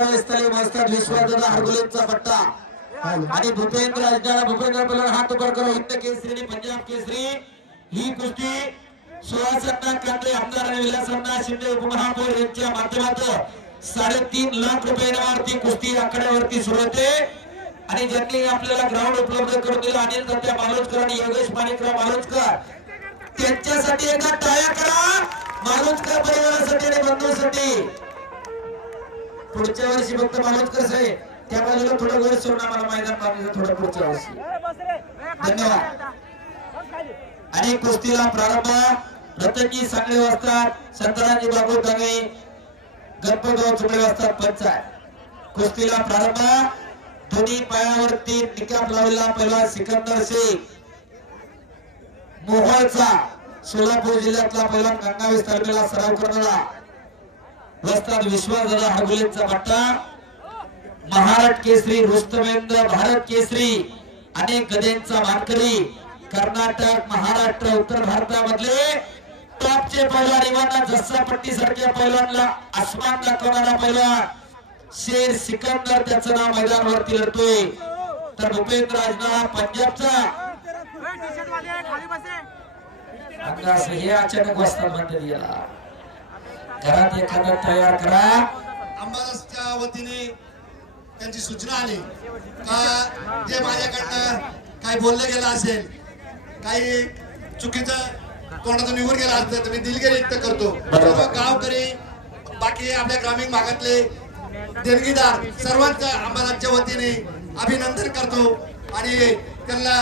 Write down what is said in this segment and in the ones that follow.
स्थळी मास्तर विश्वदादा हरगुलेचा पट्टा आणि भूपेंद्र अजनाळा भूपेंद्र बलर हात वर करून हिंद केसरी आणि पंजाब केसरी ही कुस्ती सुहासन्ना कांदे आमदार आणि विलासन्ना शिंदे उपमहापौर यांच्या माध्यमातून 3.5 लाख रुपयांवरती कुस्ती आखाड्यावरती सुरू होते आणि ज्यांनी आपल्याला ग्राउंड उपलब्ध करून दिला अनिल दत्ता मालुसकर आणि योगेश माणिकराव मालुसकर त्यांच्यासाठी एकदा टाळ्या करा मालुसकर परिवारासाठी आणि बंधूंसाठी। पुढच्या वर्षी फक्त मालुसकर साहेब त्या बाजूला थोडं वर सोडा मला मैदान बांधायचं थोडं पुढच्या वर्षी। धन्यवाद। आणि कुस्तीला प्रारंभ रतनजी सांगळे वाजतात संतराजी बाबू दांगे गणपतराव चुंबळे वाजतात पंचायत। कुस्तीला प्रारंभ दोन्ही पायावरती निकाब लावलेला पहिला सिकंदर शेख मोहोळचा सोलापूर जिल्ह्यातला पहिला गंगावेस तालुक्याला सराव करणारा वस्ताद विश्वदादा हरगुलेचा पट्टा महाराष्ट्र केसरी रुस्तमेंद्र भारत केसरी अनेक गदेंचा मानकरी कर्नाटक महाराष्ट्र उत्तर भारतामधले टॉपचे पैलवान इवाना जस्सा पट्टी सारख्या पैलवानला आसमान दाखवणारा पैलवान शेर सिकंदर त्याचं नाव मैदानावरती लढतोय। तर भूपेंद्र अजनाळा पंजाबचा अंदाज हे अचानक वस्ताद म्हणतात याला घरात एखादा तयार करा। अंबादासच्या वतीने त्यांची सूचना आली का जे माझ्याकडनं काही बोललं गेलं असेल काही चुकीचं तोंडातून निघून गेलं असेल तर मी दिलगिरी व्यक्त करतो। गावकरी बाकी आपल्या ग्रामीण भागातले देणगीदार सर्वांचं अंबादासच्या वतीने अभिनंदन करतो आणि त्यांना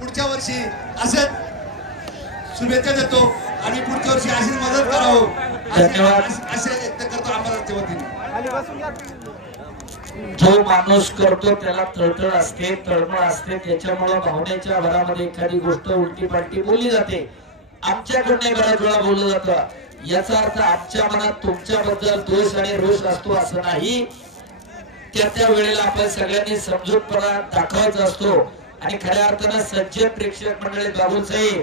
पुढच्या वर्षी असंच शुभेच्छा देतो आणि पुढच्या वर्षी अशीच मदत करावं असे व्यक्त करतो अंबादासच्या वतीने। जो माणूस करतो त्याला तळतळ असते तळमळ असते त्याच्यामुळे भावनेच्या भरामध्ये एखादी गोष्ट उलटी पालटी बोलली जाते। आमच्याकडनं बऱ्याच वेळा बोललं जातं याचा अर्थ आमच्या मनात तुमच्याबद्दल दोष आणि रोष असतो असं नाही। त्या वेळेला आपण सगळ्यांनी समजूतपणा दाखवायचा असतो आणि खऱ्या अर्थानं सज्जन प्रेक्षक मंडळी बाबूसाहेब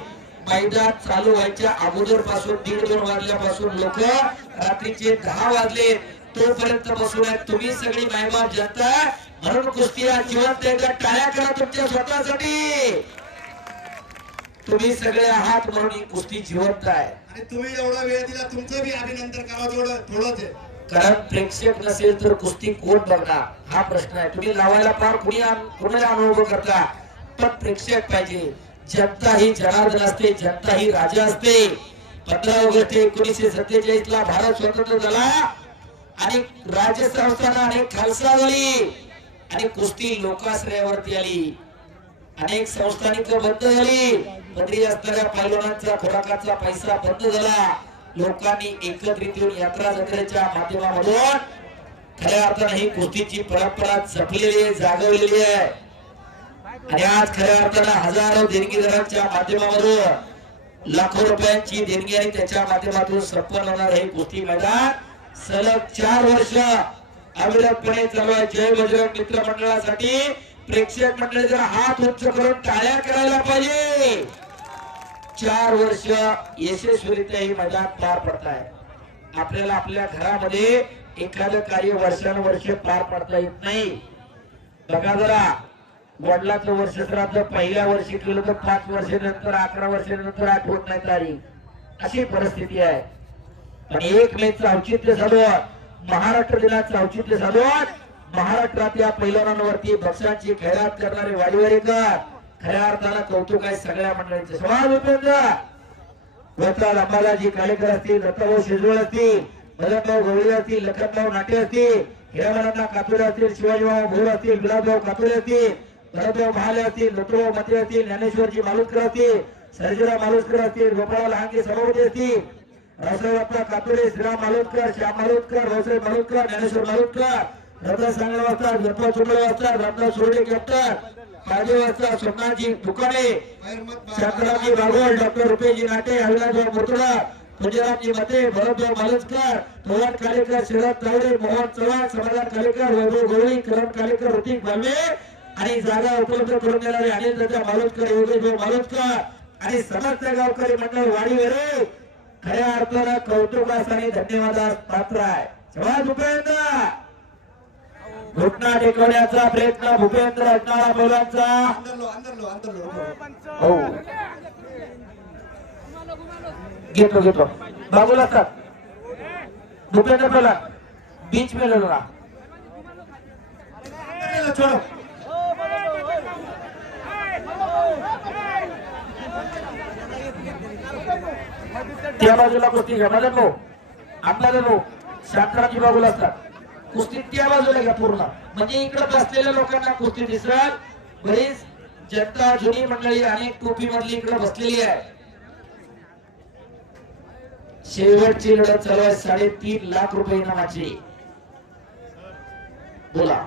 मैदान चालू व्हायच्या अगोदर पासून 1:30-2 वाजल्यापासून लोक रात्रीचे 10 वाजले तोपर्यंत बसून आहेत। तुम्ही सगळी मायबाप जनता म्हणून कुस्ती जिवंत एकदा टाळ्या करा तुमच्या स्वतःसाठी। तुम्ही सगळे आहात म्हणून ही कुस्ती जिवंत आहे आणि तुम्ही एवढा वेळ दिला तुमचं बी अभिनंदन करावं तेवढं थोडंच आहे। कारण प्रेक्षक नसेल तर कुस्ती कोण बघणार हा प्रश्न आहे। तुम्ही लावायला फार कुणाला अनुभव करता पण प्रेक्षक पाहिजे। जनता ही जनार्दन असते जनता ही राजा असते। 15 ऑगस्ट 1947 ला भारत स्वतंत्र झाला आणि राज्य संस्थानं अनेक खालसा झाली आणि कुस्ती लोकाश्रयावरती आली अनेक संस्थानिक बंद झाली बंदी असणाऱ्या पैलवानांचा खोराकाचा पैसा बंद झाला। लोकांनी एकत्रित येऊन यात्रा जत्रेच्या माध्यमामधून खऱ्या अर्थाने ही कुस्तीची परंपरा जपलेली आहे जागवलेली आहे आणि आज खऱ्या अर्थानं हजारो देणगीदारांच्या माध्यमामधून लाखो रुपयांची देणगी आणि त्याच्या माध्यमातून संपन्न होणार हे कुस्ती मैदान सलग 4 वर्ष अविरतपणे चालू आहे। जय बजरंग मित्र मंडळासाठी प्रेक्षक मंडळी जर हात उंच करून टाळ्या करायला पाहिजे। 4 वर्ष यशस्वीरित्या हे मैदान पार पडत आहे। आपल्याला आपल्या घरामध्ये एखादं कार्य वर्षानुवर्ष पार पडता येत नाही। बघा जरा वडिलाचं वर्ष श्राद्ध पहिल्या वर्षी केलं तर 5 वर्षानंतर 11 वर्षानंतर आठवत नाही तारीख अशी परिस्थिती आहे। आणि 1 मेचं औचित्य साधून महाराष्ट्र दिनाचं औचित्य साधून महाराष्ट्रातल्या पैलवानांवरती बक्षांची खैरात करणारे वाडीवरेकर खऱ्या अर्थानं कौतुक आहे सगळ्या मंडळींचे। समाज उपेंद्र वस्ताद अंबादाजी कालेकर असतील दत्ताभाऊ शिजवळ असतील मदनभाऊ गवळी असतील लखनभाऊ नाटे असतील हिरामणांना कातोरे असतील शिवाजीभाऊ भोर असतील गुलाबभाऊ कातोरे असतील भरतभाऊ महाले असतील नथुराव मते असतील ज्ञानेश्वरजी मालुसकर असतील सर्जेराव मालुसकर असतील गोपाळ लहांगे सभापती असतील रावसाहेब कातोरे श्रीराम मालुसकर श्याम मालुसकर रावसाहेब मालुसकर ज्ञानेश्वर मालुसकर रत्न सांगळे वाजतात गणपत चुंबळे वाजतात रत्न सोडे कॅप्टन पाजे वाजतात सोमनाथजी दुकाने शांतरावजी बागोल डॉक्टर रुपेजी नाटे अविनाशभाऊ मुर्तुडा तुळजारामजी मते भरतभाऊ मालुसकर पवार कालेकर शरद तावडे मोहन चव्हाण समाधान कालेकर वैभव गवळी करण कालेकर ऋतिक भालवे आणि जागा उपलब्ध करून देणारे अनिल दादा मालुसकर योगेशभाऊ मालुसकर आणि समस्त गावकरी मंडळ वाडीवरे खऱ्या अर्थानं कौतुकास आणि धन्यवादास पात्र आहे। समाज उपेंद्र घुटना टेकवण्याचा प्रयत्न भूपेंद्र अडनाळा पैलवानचा. अंदर लो हो घेतो बाजूला असतात. भूपेंद्र पैलवान बीच में लढला. छोड़ो त्या बाजूला कुस्ती घ्या. मदन भाऊ आपला भाऊ शांतराजी बाजूला असतात. कुस्ती त्या बाजूला घ्या पूर्ण, म्हणजे इकडे बसलेल्या लोकांना कुस्ती दिसत. बरीच जनता जुनी मंडळी अनेक टोपी मधली इकडे बसलेली आहे. शेवटची लढत चालू आहे. 3.5 लाख रुपये इनामाची. बोला.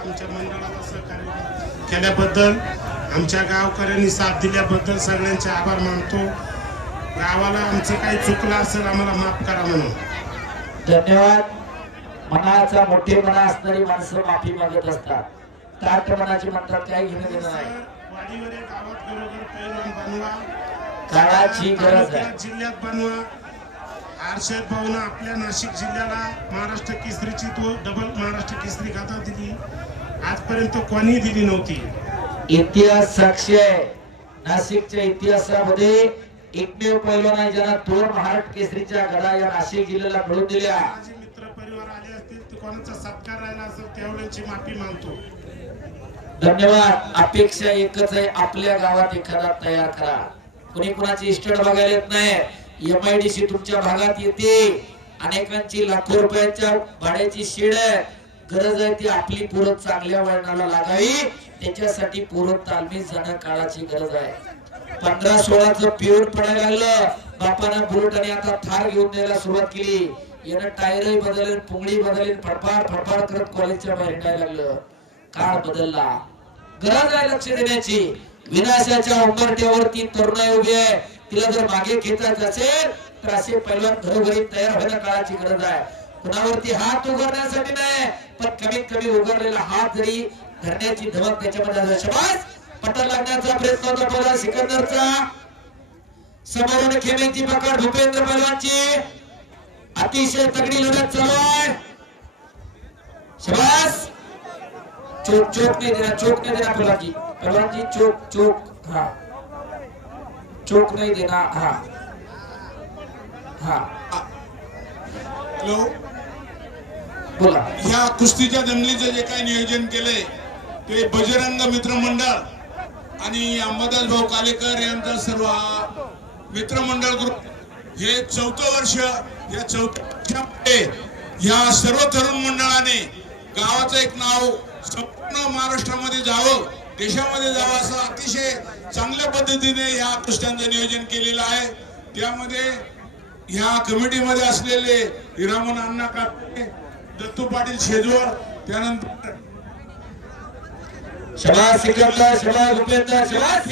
आमच्या मंडळाला सहकार्य केल्याबद्दल, आमच्या गावकऱ्यांनी साथ दिल्याबद्दल सगळ्यांचे आभार मानतो. गावाला आमचं काही चुकलं असेल आम्हाला माफ करा म्हणून धन्यवाद. मनाचा मोठेपणा असणारी माणसं माफी मागत असतात. ताट मनाची म्हणतात काही घेणं देणं नाही. वाडीवर एक गावात घरोघर पैलवान बनवा, काळाची गरज आहे. जिल्ह्यात बनवा. हर्षद भाऊन आपल्या नाशिक जिल्ह्याला महाराष्ट्र केसरीची तो डबल महाराष्ट्र केसरी गाथा दिली. आजपर्यंत कोणी दिली नव्हती. इतिहास साक्षी आहे. नाशिकच्या इतिहासामध्ये एकमेव पैलवान आहे ज्यांना 2 महाराष्ट्र केसरीच्या गदा या नाशिक जिल्ह्याला मिळवून दिल्या. माझे मित्र परिवार आले असतील तर कोणाचा सत्कार राहिला असेल त्यावेळेची माफी मागतो. धन्यवाद. अपेक्षा एकच आहे, आपल्या गावात एखादा तयार करा. कुणी कुणाची इस्टेट बघायला येत नाही. MIDC तुमच्या भागात येते. अनेकांची लाखो रुपयाच्या भाड्याची शेड आहे. गरज आहे ती आपली पोरं चांगल्या वळणाला लागावी, त्याच्यासाठी पोरं तालमीत जाणं काळाची गरज आहे. 15-16चं पिऊन पडायला लागलं. बापानं बुलेट आणि आता थार घेऊन द्यायला सुरुवात केली. यानं टायरही बदलले, पुंगडी बदलली, फडफाड करत कॉलेजच्या बाहेर हिंडायला लागलं. काळ बदलला. गरज आहे लक्ष देण्याची. विनाशाच्या उंबरठ्यावरती तरुणाई उभी आहे. तिला जर मागे खेचायचं असेल तर असे पैलवान घरोघरी तयार होणं काळाची गरज आहे. कुणावरती हात उघडण्यासाठी नाही, पण कमीत कमी उघडलेला हात जरी धरण्याची धमक त्याच्यामध्ये शबास. पट्टा लागण्याचा प्रयत्न होता पहिला सिकंदरचा. समोरून खेळण्याची पकड भूपेंद्र पैलवानची. अतिशय तगडी लढत चालू आहे. शबास. चोक नाही देणार पैलवानजी. चोक हा चोक नाही देणार. हा हॅलो, बोला. ह्या कुस्तीच्या दंगलीचं जे काही नियोजन केलंय ते बजरंग मित्र मंडळ आणि अंबादास भाऊ कालेकर यांचा सर्व मित्रमंडळ ग्रुप हे 4थं वर्ष. या 4थ्या वर्षामध्ये या सर्व तरुण मंडळाने गावाचं एक नाव संपूर्ण महाराष्ट्रामध्ये जावं, देशामध्ये जावं असं अतिशय चांगल्या पद्धतीने या कुस्त्यांचं नियोजन केलेलं आहे. त्यामध्ये ह्या कमिटीमध्ये असलेले हिरामन अण्णा कापे, दत्तू पाटील शेजवळ, त्यानंतर शबास सिकंदर, शबास भूपेंद्र, शबास.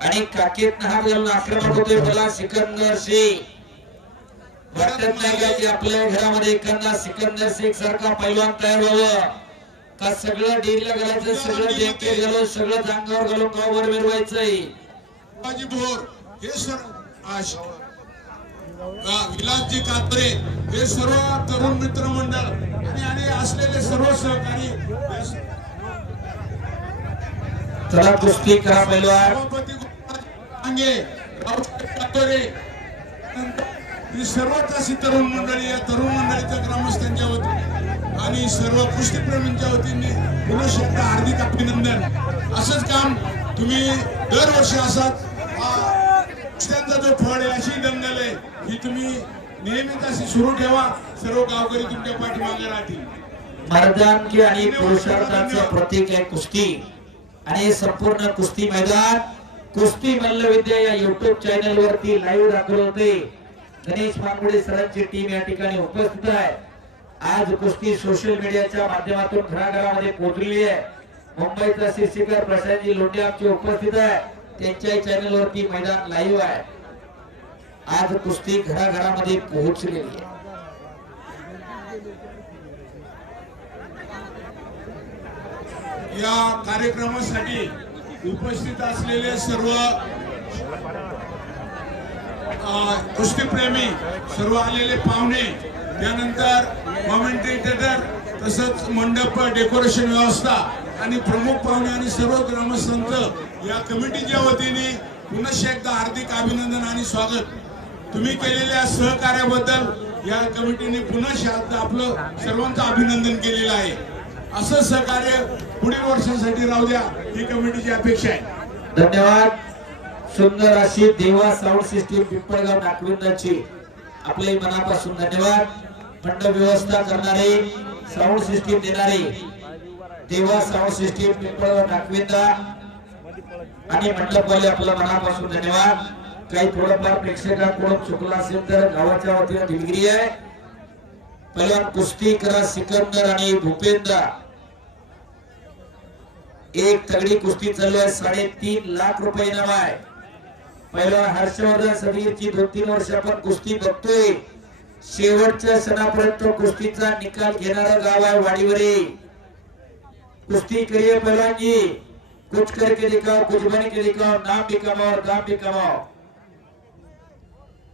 आणि काकेत हात घालून आक्रमक होते मला सिकंदर शेख. वाटत नाही का की आपल्या घरामध्ये एखादा सिकंदर शेख सारखा पैलवान तयार व्हावं का? सगळं डेरीला घालायचं, सगळं डेंके घालून, सगळं जांगावर घालून गावभर मिरवायचंय. बाजी भोर हे विलासजी कात्रे हे सर्व तरुण मित्र मंडळ आणि असलेले सर्व सहकारी चला कुस्ती करा पैलवान. सभापती कातोरे ही सर्वच अशी तरुण मंडळी, या तरुण मंडळीच्या ग्रामस्थांच्या वतीने आणि सर्व कुस्तीप्रेमींच्या वतीने पुनश्च एकदा हार्दिक अभिनंदन. असंच काम तुम्ही दरवर्षी असाच कुस्त्यांचा जो फळ आहे, अशी दंगल आहे ही तुम्ही नेहमीच अशी सुरू ठेवा. सर्व गावकरी तुमच्या पाठीमागे राहतील. मर्दानकी आणि पुरुषार्थाचं प्रतीक आहे कुस्ती. आणि संपूर्ण कुस्ती मैदान कुस्ती मल्लविद्या या युट्यूब चॅनल वरती लाईव्ह दाखवले होते. गणेश मानगुडे सरांची टीम या ठिकाणी उपस्थित आहे. आज कुस्ती सोशल मीडियाच्या माध्यमातून घराघरामध्ये पोहोचलेली आहे. मुंबईचा शिक्षकर प्रशांतजी लोंढे आमचे उपस्थित आहे. त्यांच्या चॅनल वरती मैदान लाईव्ह आहे. आज कुस्ती घराघरामध्ये पोहोचलेली आहे. या कार्यक्रमासाठी उपस्थित असलेले सर्व कुस्तीप्रेमी सर्व आलेले पाहुणे, त्यानंतर कॉमेंटेटर, तसंच मंडप डेकोरेशन व्यवस्था आणि प्रमुख पाहुणे आणि सर्व ग्रामस्थ या कमिटीच्या वतीने पुन्हा एकदा हार्दिक अभिनंदन आणि स्वागत. तुम्ही केलेल्या सहकार्याबद्दल या कमिटीने पुन्हा आपलं सर्वांचं अभिनंदन केलेलं आहे. असं सहकार्य पुढील वर्षांसाठी राहू द्या, ही कमिटीची अपेक्षा आहे. धन्यवाद. सुंदर अशी देवा साऊंड सिस्टीम पिंपळगाव नागविंदाची आपले मनापासून धन्यवाद. मंडप व्यवस्था करणारे, साऊंड सिस्टीम देणारे देवा साऊंड सिस्टीम पिंपळगाव नागविंदा आणि मंडपवाले आपल्या मनापासून धन्यवाद. काही थोडंफार प्रेक्षकांकडून चुकलं असेल तर गावाच्या वतीने दिलगिरी आहे. पहिला कुस्ती करा सिकंदर आणि भूपेंद्र, एक तगडी कुस्ती चालू आहे. 3.5 लाख रुपये इनाम आहे. पहिला हर्षवर्धन सदगीरची 2-3 वर्ष आपण कुस्ती बघतोय. शेवटच्या क्षणापर्यंत कुस्तीचा निकाल घेणारं गाव आहे वाडीवरे. कुस्ती करिए पहलवान जी, कुछ करके दिखाओ, कुछ बन के दिखाओ, नाम भी कमाओ और दाम भी कमाओ.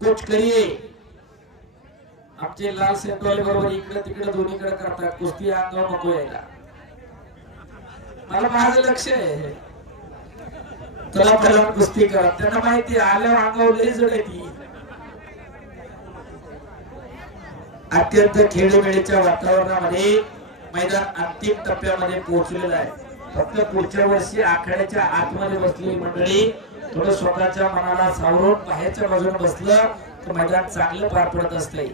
कुछ करिए. आमचे लाल सेंटवाले बरोबर इकडे तिकडे दोन्हीकडे करतात. कुस्ती अंगावर नको यायला. मला माझं लक्ष आहे, तुला पहिला कुस्ती करा. त्यांना माहिती आल्यावर अंगावर लई जड येते. अत्यंत खेळीमेळीच्या वातावरणामध्ये मैदान अंतिम टप्प्यामध्ये पोहोचलेलं आहे. फक्त पुढच्या वर्षी आखाड्याच्या आतमध्ये बसलेली मंडळी थोडं स्वतःच्या मनाला सावरून बाहेरच्या बाजूने बसलं तर मैदान चांगलं पार पडत असते.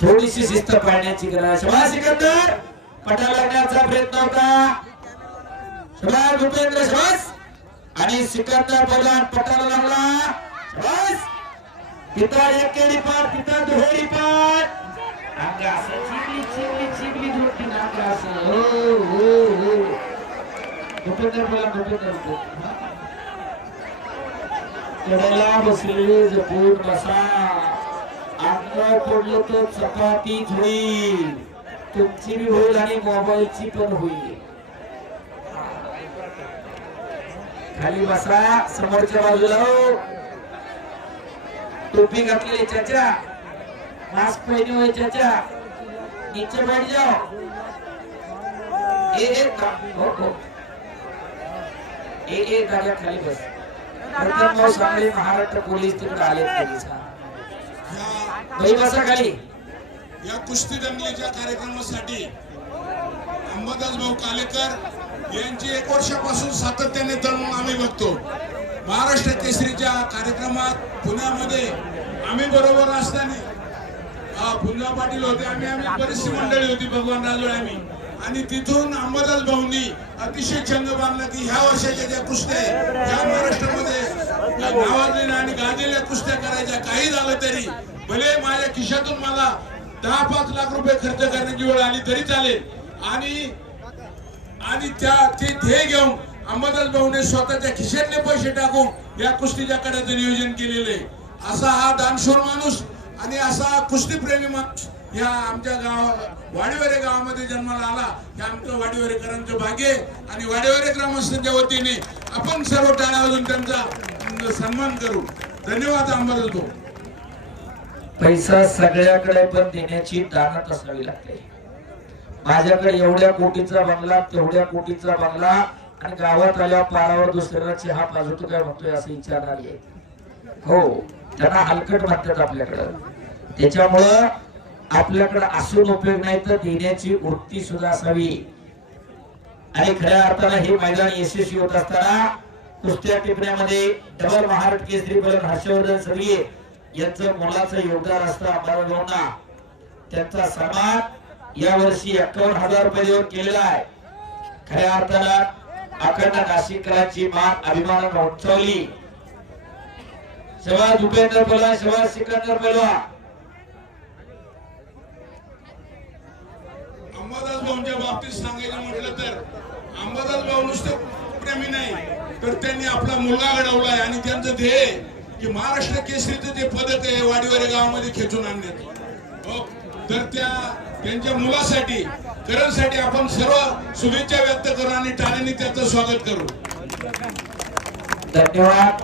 थोडीशी शिस्त पाळण्याची गरज. शबाश सिकंदर, पटा लागण्याचा प्रयत्न होता. शबाश भूपेंद्र, शबाश. आणि सिकंदर पहिला पटाला लागला. शबाश. तिथं एकेरी पार, तिथं दुहेरी पार. अंगा असं चिकली चिकली चिकली धोती अंगा असं. हो हो हो. भूपेंद्र पहिला, भूपेंद्र कडेला बसलेले जपून बसा. अंगावर पडलं तर चपातीच होईल. तुमची बी होईल आणि मोबाईलची पण होईल. खाली बसा. समोरच्या बाजूला टोपी घातलेली चाचा, मास्क पहने हुए चाचा, नीचे बैठ जाओ. गाड्या खाली बस. सांगली महाराष्ट्र पोलीस तिकडे आले. बसा खाली. या कुस्ती दंगलीच्या कार्यक्रमासाठी अंबादास भाऊ कालेकर यांची 1 वर्षापासून सातत्याने तळमळ आम्ही बघतो. महाराष्ट्र केसरीच्या कार्यक्रमात पुण्यामध्ये आम्ही बरोबर असताना पुन्हा पाटील होते, आम्ही बरीचशी मंडळी होती, भगवान राजोळे आम्ही, आणि तिथून अंबादास भाऊंनी अतिशय छंद बांधला की ह्या वर्षाच्या ज्या कुस्त्या ह्या महाराष्ट्रामध्ये नावाजलेल्या आणि गाजलेल्या कुस्त्या करायच्या. काही झालं तरी भले माझ्या खिशातून मला 10-5 लाख रुपये खर्च करण्याची वेळ आली तरी चालेल. आणि ते ध्येय घेऊन अंबादास भाऊने स्वतःच्या खिशातले पैसे टाकून या कुस्तीच्या करायचं नियोजन केलेले. असा हा दानशूर माणूस आणि असा कुस्तीप्रेमी माणूस या आमच्या वाडीवरे गावामध्ये जन्माला आला. हे आमचं वाडीवरेकरांचं भाग्य. आणि वाडीवरे ग्रामस्थांच्या वतीने आपण सर्व टाळ्या वाजून त्यांचा सन्मान करू. धन्यवाद अंबादास भाऊ. पैसा सगळ्याकडे पण देण्याची दानत असावी लागते. माझ्याकडे एवढ्या कोटीचा बंगला, तेवढ्या कोटीचा बंगला, आणि गावात आल्या पारावर दुसऱ्याला चहा पाजतो काय म्हणतोय असं विचारणारी आहे. हो, त्यांना हलकट म्हणतात आपल्याकडं. त्याच्यामुळं आपल्याकडे असून उपयोग नाही तर देण्याची वृत्ती सुद्धा असावी. आणि खऱ्या अर्थानं हे मैदान यशस्वी होत असताना कुस्त्या टिपण्यामध्ये डबल महाराष्ट्र केसरी पहलवान हर्षवर्धन सदगीर यांचं मोलाचं योगदान असतं. अंबादास भाऊंना त्यांचा सन्मान यावर्षी 51,000 रुपये देऊन केलेला आहे. खऱ्या अर्थानं अखंड नाशिककरांची मान अभिमानानं उंचावली. शबाश भूपेंद्र पहलवान, शबाश सिकंदर पहलवान. अंबादास भाऊंच्या बाबतीत सांगायचं म्हटलं तर अंबादास भाऊ नुसते प्रेमी नाही तर त्यांनी आपला मुलगा घडवलाय. आणि त्यांचं ध्येय की महाराष्ट्र केसरीचं जे पदक आहे वाडीवरे गावामध्ये खेचून आणण्यात. हो, तर त्यांच्या मुलासाठी करणसाठी आपण सर्व शुभेच्छा व्यक्त करू आणि टाळ्यांनी त्याचं स्वागत करू. धन्यवाद.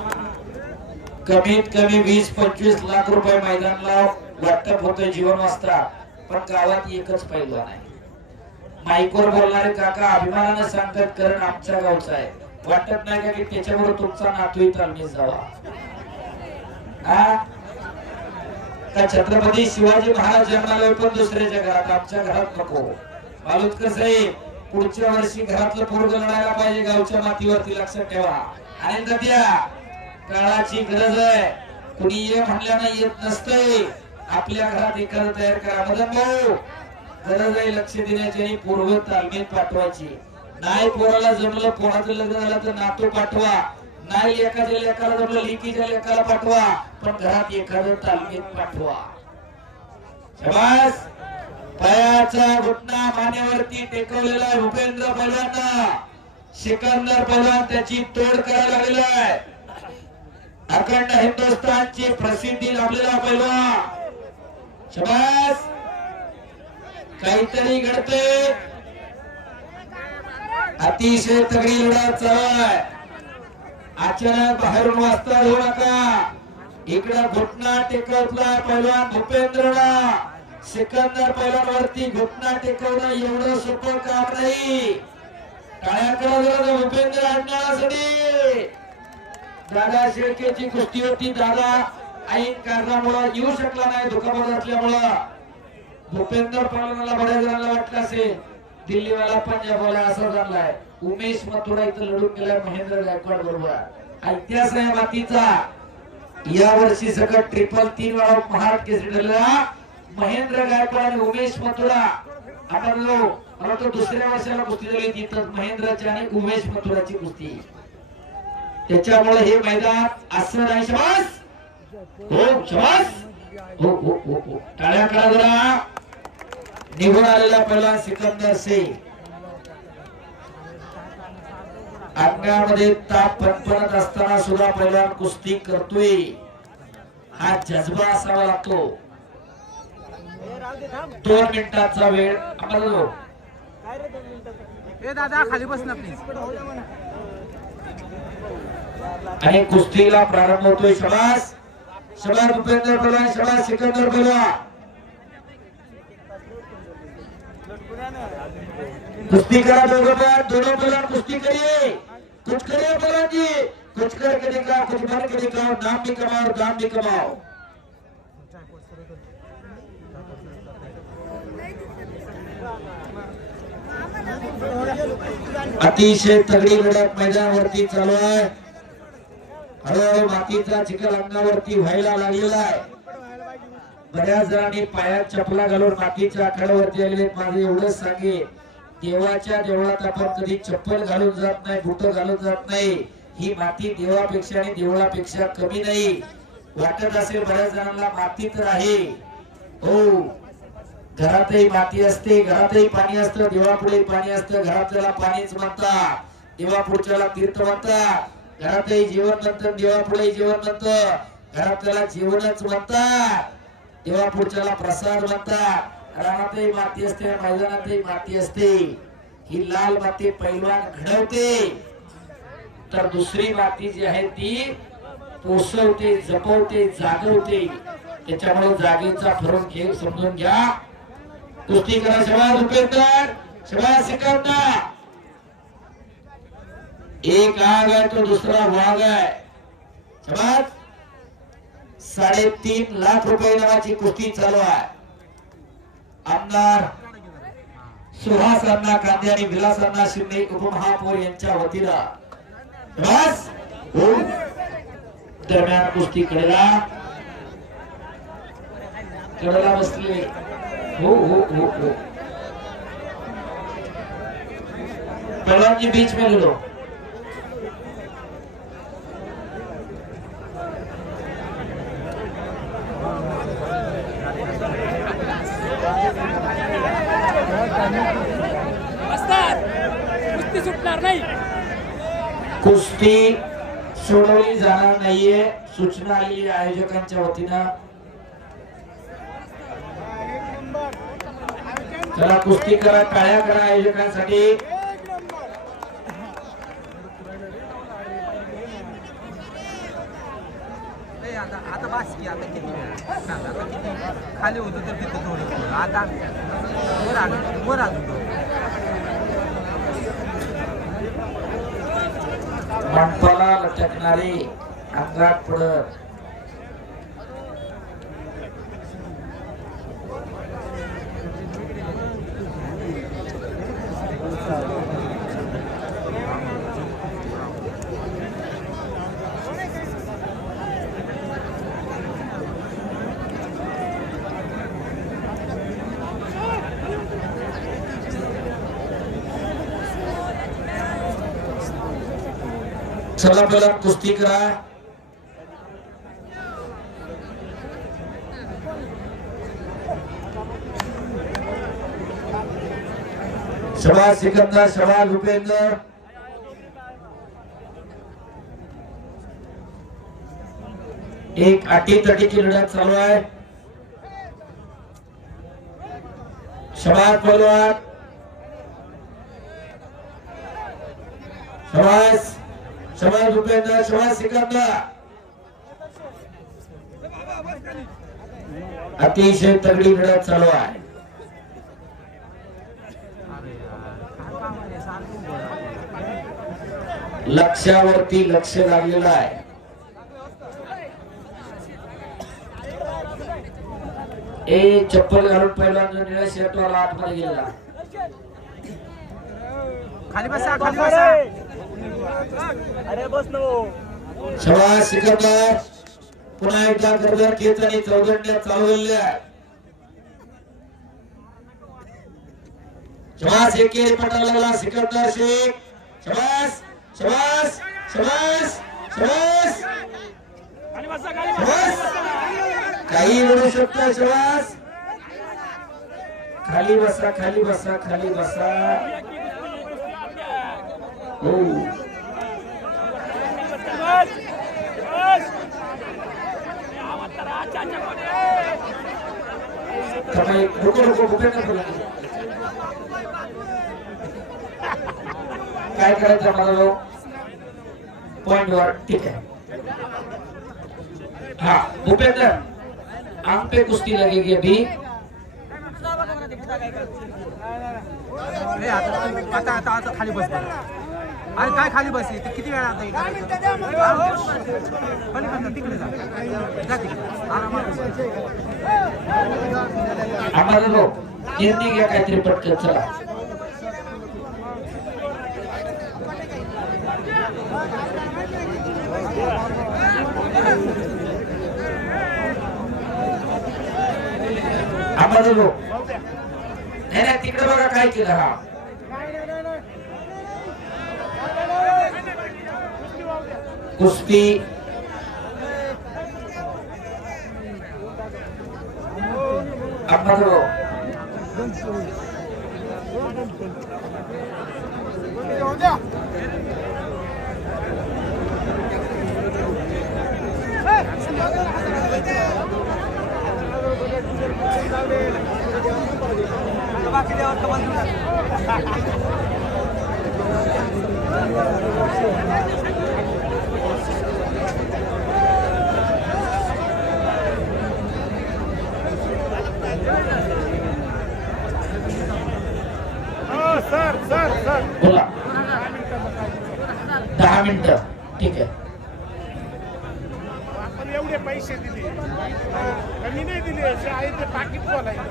कमीत कमी 20-25 लाख रुपये मैदानाला वाटप होतंय जीवन वास्ता, पण गावात एकच पैलवान आहे. माईकवर बोलणारे काका अभिमानानं सांगतात कारण आमच्या गावचा आहे. वाटत नाही का की त्याच्यावर तुमचा नातूही तालमीत जावा? का छत्रपती शिवाजी महाराज जन्माला पण दुसऱ्याच्या घरात, आमच्या घरात नको. मालूत कसं आहे, पुढच्या वर्षी घरातलं पोरग लढायला पाहिजे गावच्या मातीवरती, लक्षात ठेवा. आणि द्या काळाची गरज आहे. कुणी ये म्हणल्यानं येत नसतंय. आपल्या घरात एखादं तयार करा. मदन भाऊ गरज आहे लक्ष देण्याची आणि पूर्व तालमीत पाठवायची. नाही पोराला जमलं, पोराचं लग्न झालं तर नातू पाठवा. नाही एखाद्या लेकाला जमलं, लिकीच्या लेकाला पाठवा, पण घरात एखादं तालमीत पाठवा. शाबास. पायाचा घुटना मानेवरती टेकवलेला आहे भूपेंद्र पैलवान. सिकंदर पैलवान त्याची तोड करायला लागलेला आहे. अखंड हिंदुस्थानची प्रसिद्धी लाभलेला पैलवान. शाबास. काहीतरी घडते. अतिशय तगडी लढत चालू आहे. अचानक बाहेरून वाजता होऊ नका. इकडे घुटना टेकवला पैलवान भूपेंद्रला. सिकंदर पैलवान वरती घुटना टेकवणं एवढं सोपं काम नाही. टाळ्या करा भूपेंद्र अण्णासाठी. दादा शेळकेची कुस्ती होती. दादा ऐन कारणामुळे येऊ शकला नाही, दुखापत असल्यामुळं. भूपेंद्र पैलवानला बऱ्याच जणांना वाटलं असेल दिल्लीवाला पंजाबवाला असा झालाय. उमेश मथुरा इथं लढून गेलाय महेंद्र गायकवाड बरोबर. इतिहास आहे मातीचा. या वर्षी सगळं 333 वेळा महाराष्ट्र केसरी ठरलेला महेंद्र गायकवाड आणि उमेश मथुरा. आपण मला तो दुसऱ्या वर्षाला कुस्ती झाली तिथं महेंद्रची आणि उमेश मथुराची कुस्ती. त्याच्यामुळे हे मैदान असं नाही. शबास. हो शबास. हो हो हो हो. टाळ्या करा जरा. निघून आलेला पहिला सिकंदर शेख. अंगामध्ये ताप फणफणत असताना सुद्धा पहिला कुस्ती करतोय. हा जज्बा असावा लागतो. 2 मिनिटाचा वेळ आम्हाला. दादा खाली बस ना प्लीज. आणि कुस्तीला प्रारंभ होतोय. शबास. शबास भूपेंद्र पैलवान. शबास सिकंदर पैलवान. कुश्ती करा दोनों पैलवान कुश्ती करिए. कुछ करिए पैलवान जी, कुछ करके दिखाओ, कुछ बन के दिखाओ. नाम भी कमाओ और दाम भी कमाओ. अतिशय तगडी लढत मैदानावरती चालू आहे. हळूहळू मातीचा चिखल अंगावरती व्हायला लागलेला आहे. बऱ्याच जणांनी पायात चपला घालून मातीच्या आखाड्यावरती आलेले. माझे एवढंच सांगे, देवाच्या देवळात आपण कधी चप्पल घालून जात नाही, बुट घालून जात नाही. ही माती देवापेक्षा आणि देवळापेक्षा कमी नाही. वाटत असेल बऱ्याच जणांना माती तर आहे. हो, घरातही माती असते, घरातही पाणी असतं, देवापुढे पाणी असतं. घरातल्याला पाणीच म्हणतात, देवापुढच्याला तीर्थ म्हणतात. घरातही जेवण नंतर देवापुढे जेवण नंतर. घरातल्याला जेवणच म्हणतात, देवापुढच्याला प्रसाद म्हणतात. रानातही माती असते, मैदानातही माती असते. ही लाल माती पैलवान घडवते, तर दुसरी माती जी आहे ती पोषवते, जपवते, जागवते. त्याच्यामुळे जागेचा फरक घे, समजून घ्या. कुस्ती करा. शबास भूपेंद्र. शबास सिकंदर. एक आग आहे तो दुसरा वाघ आहे. शबास. 3.5 लाख रुपये नावाची कुस्ती चालू आहे. आमदार सुहास अण्णा कांदे आणि विलास अण्णा शिंदे उपमहापौर यांच्या वतीनं. बस हो. दरम्यान कुस्ती कडेला बसले. हो हो हो हो. पहलवान जी बीच में लो. कुस्ती सुटणार नाही. कुस्ती सोडवली जाणार नाहीये, सूचना आली आयोजकांच्या वतीनं. चला कुस्ती करा, टाळ्या करा आयोजकांसाठी. खाली होतं तर तिथं थोडं आता वर आलो मंडपाला लटकणारे अंगात पडत चला पहिला कुस्ती करा. शबाज सिकंदर, शबाज भूपेंद्र. एक अटीतटीची लढत चालू आहे. शबाज पहलवान, शबाज शबाज भूपेंद्र, शबाज सिकंदर. अतिशय तगडी लढत चालू आहे. लक्ष्यावरती लक्ष लागलेलं आहे. ए चप्पल घालून पहिला निळ्या शर्टवाला आतमध्ये गेला. खाली बसा खाली बसा. अरे बस नो. शबाज सिकंदर. पुन्हा एकदा गर्दर खेच आणि चौदंड्या चालू झालेल्या आहेत. शबाज एकेरी पटाला लागला सिकंदर शेख. शबाज शबाज शबाज शबाज शबाज. काही म्हणू शकतो शबाज. खाली बसा खाली बसा खाली बसा. हो नको नको भूपेंद्र बोला. काय करायचं मला पॉइंट वर. ठीक आहे. हाँ भूपेंद्र आम पे कुश्ती लगेगी अभी. आता आता आता खाली बस. अरे काय खाली बसली ते किती वेळा आता तिकडे जा तिकडे आम्हाला नो निर्णय घ्या काहीतरी पटकन. चला आम्हाला नो. नाही नाही तिकडे बघा काय केलं. हा कुस्ती आम्हाला बोला. 10 मिनिटं. ठीक आहे. आपण एवढे पैसे दिले कमी नाही दिले असे आहे ते पाकिट बोलायचं.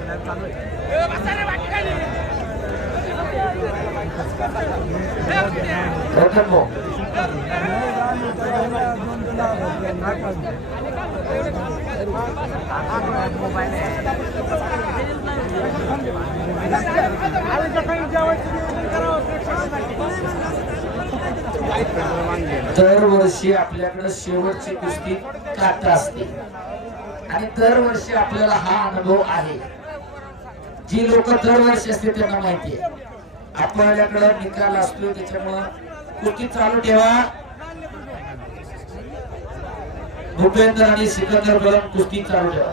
दरवर्षी आपल्याकडे शेवटची कुस्ती काटा असते आणि दरवर्षी आपल्याला हा अनुभव आहे. जी लोक दरवर्षी असते त्यांना माहिती आहे. आपल्याकडे निकाल असतो त्याच्यामुळे कुस्ती चालू ठेवा. भूपेंद्र आणि सिकंदर बरोबर कुस्ती चालू ठेवा.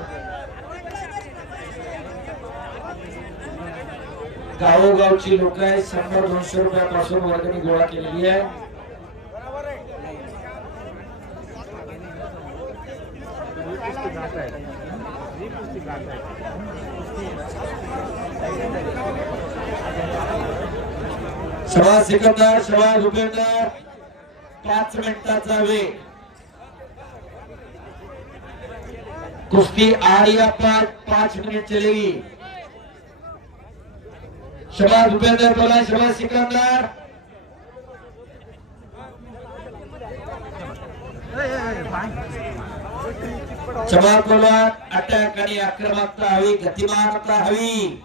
गावोगावची लोक आहेत. 100-200 रुपयापासून वर्गणी गोळा केलेली आहे. शबाज सिकंदर, शबाज भूपेंद्र, 5 मिनिटाचा वेळ. कुस्ती आर्या 5 मिनट चलेगी. शबाज भूपेंद्र बोला, शबाज सिकंदर. शबाज बोला, अटॅक आणि आक्रमकता हवी, गतिमानता हवी.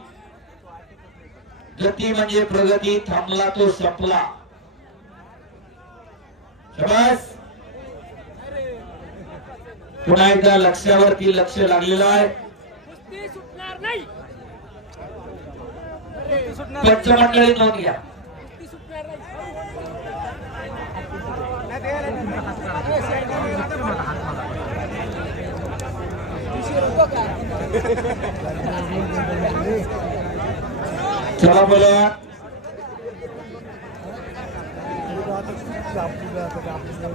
गती म्हणजे प्रगती, थांबला तो संपला. शबाज. पुन्हा एकदा लक्ष्यावरती लक्ष लागलेलं आहे. पंचमंडळी नोंद घ्या. चला बोला.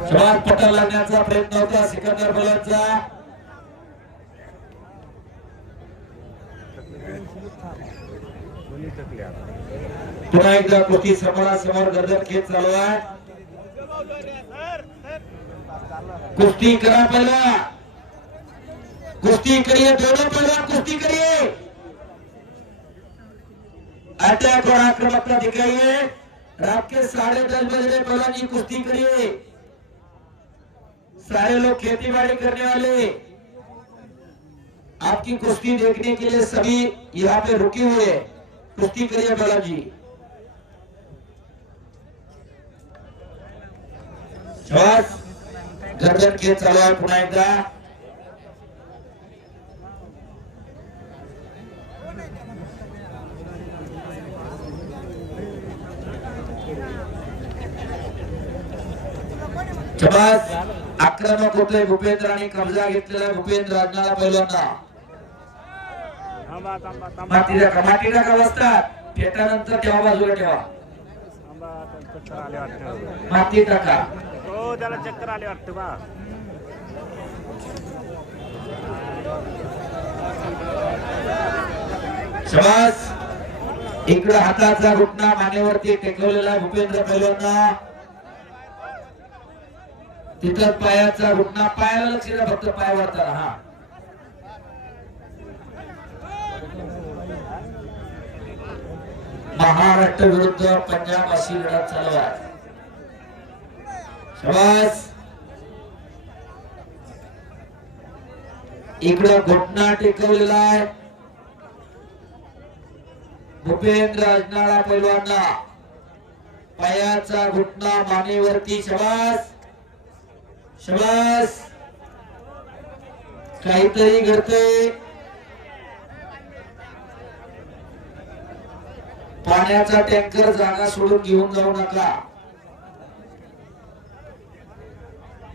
शबाज पटा लागण्याचा प्रयत्न होता सिकंदर बोलाचा. पुन्हा एकदा कुस्ती समोरासमोर गर्दन खेळ चालू आहे. कुस्ती करा पहिला. कुस्ती करिए दोनों पहलवान, कुस्ती करिए. अटैक और आक्रामकता दिखाइए. रात के 10:30 बजे पहलवान जी कुश्ती करिए. सारे लोग खेती बाड़ी करने वाले आपकी कुश्ती देखने के लिए सभी यहाँ पे रुके हुए हैं. कुश्ती करिए पहलवान जी. शबाज. गर्दन खेळ चालू आहे पुन्हा एकदा. शबाज. आक्रमक होतोय भूपेंद्र आणि कब्जा घेतलेला भूपेंद्र राजनाला पहिल्यांदा. माती टाका वस्तात. फेटानंतर ठेवा, बाजूला ठेवा. माती टाका. हो त्याला चक्कर आले वाटतं बा. शबाज. इकडे हाताचा घुटणा मानेवरती टेकवलेला आहे भूपेंद्र पहिल्यांदा. तिथं पायाचा घुटणा, पायाला लक्ष द्या फक्त, पाय वरताना. हा महाराष्ट्र विरुद्ध पंजाब अशी लढत चालू आहे. शबाज. इकडं घुटणा टेकवलेला आहे भूपेंद्र अजनाळा पैलवानला. पायाचा घुटणा मानेवरती. शबाज. शबाज. काहीतरी घडतंय. पाण्याचा टँकर जागा सोडून घेऊन जाऊ नका.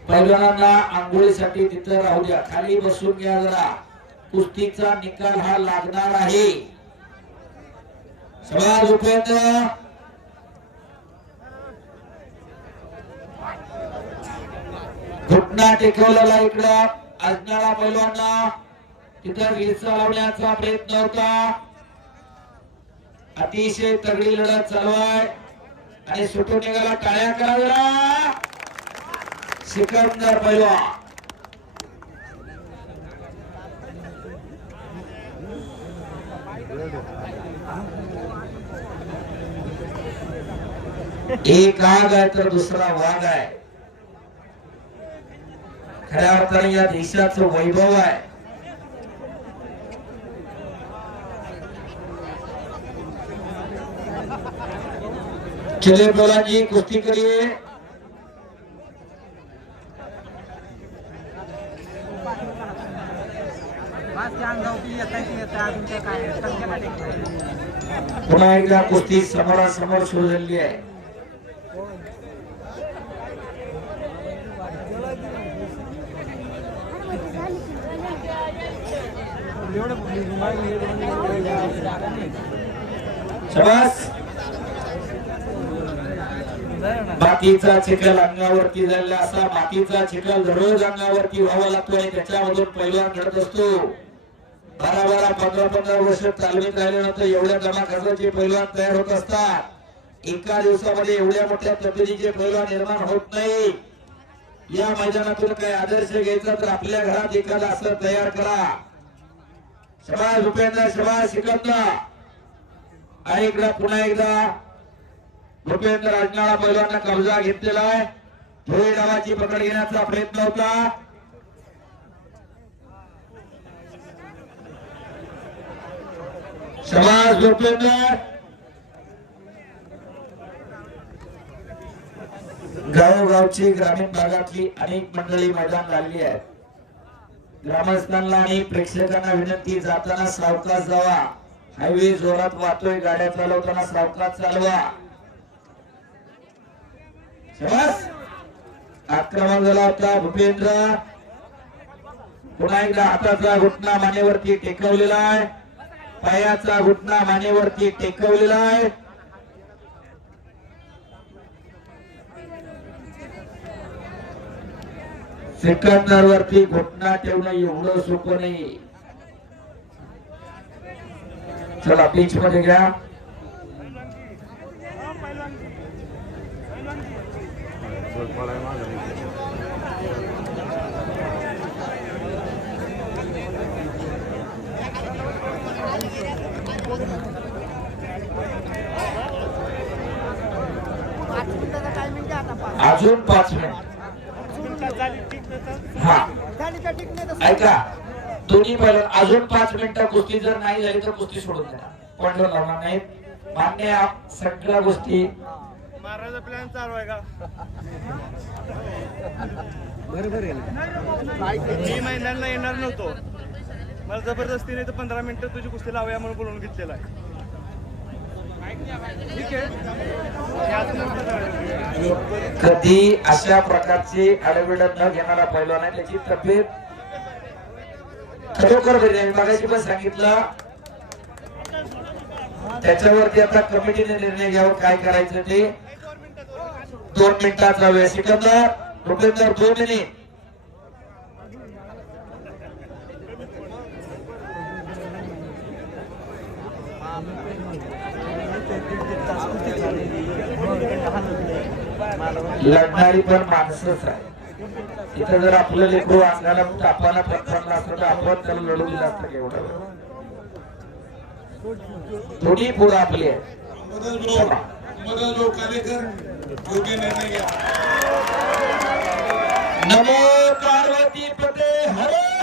पैलवानांना आंघोळीसाठी तिथं राहू द्या. खाली बसून घ्या जरा. कुस्तीचा निकाल हा लागणार आहे. शबाज उपेंद्र. घुटणा टेकवलेला इकडं अजनाळा पैलवानला. तिथं विरसा लावण्याचा प्रयत्न होता. अतिशय तगडी लढत चालू आहे आणि सुटून निघाला. टाळ्या करा जरा. सिकंदर पैलवान. एक आग आहे तर दुसरा वाघ आहे. खऱ्या अर्थाने या देशाचं वैभव आहे. चले बोला जी, कुस्ती करिए. पुन्हा एकदा कुस्ती समोरासमोर सुरू झाली आहे. शबास. मातीचा चिखल अंगावरती झालेला असा मातीचा चिखल दररोज अंगावरती व्हावा लागतो आणि त्याच्यामधून पैलवान घडत असतो. 12 15 वर्ष तालमीत राहिल्यानंतर एवढ्या दमाखाचे पैलवान तयार होत असतात. एका दिवसामध्ये एवढ्या मोठ्या तब्येतीचे पैलवान निर्माण होत नाही. या मैदानातून काही आदर्श घ्यायचा तर आपल्या घरात एखादा असं तयार करा. शबाश भूपेंद्र, शबाश सिकंदर. आणि इकडे पुन्हा एकदा भूपेंद्र राजनाळा पैलवानने कब्जा घेतलेला आहे. धुळे डावाची पकड घेण्याचा प्रयत्न होता. शबाश भूपेंद्र. गावोगावची ग्रामीण भागातली अनेक मंडळी मैदान लागली आहे. ग्रामस्थांना आणि प्रेक्षकांना विनंती, जाताना सावकाश जावा. हायवे जोरात वाहतोय, गाड्या चालवताना सावकाश चालवा. शबाश. आक्रमण झाला होता भूपेंद्र. पुन्हा एकदा हाताचा घुटणा मानेवरती टेकवलेला आहे. पायाचा घुटणा मानेवरती टेकवलेला आहे. सिकंदर वरती घुटणा ठेवणं एवढं सोपं नाही. चला पिच मध्ये घ्या. अजून 5 मिनिट. हा ऐका, दोन्ही पहिलं अजून 5 मिनिटं कुस्ती जर नाही झाली तर कुस्ती सोडून द्या. पॉइंट लावणार नाहीत. मान्य आहे सगळ्या गोष्टी. मारायचा प्लॅन चालू आहे का? मी महिन्याला येणार नव्हतो. मला जबरदस्तीने तर 15 मिनिटं तुझी कुस्ती लावूया म्हणून बोलून घेतलेला आहे. ठीक आहे. कधी अशा प्रकारची आडविड न घेणारा पहिला नाही. त्याची तब्येत खरोखर बरी आहे. मागाशी पण सांगितलं, त्याच्यावरती आता कमिटीने निर्णय घ्यावा काय करायचं ते. 2 मिनिटाचा वेळ. सिकंदर, भूपेंद्र 2 मिनिट. लढणारी पण माणसंच आहे. इथं जर आपलं लेकरू अंगाला तापाला पटपणला असतं तर आपण त्याला लढू दिलं असतं केवढा वेळ. थोडी पुढं आपली आहे. अंबादासभाऊ कालेकर योग्य निर्णय घ्या. नमो पार्वती पते हर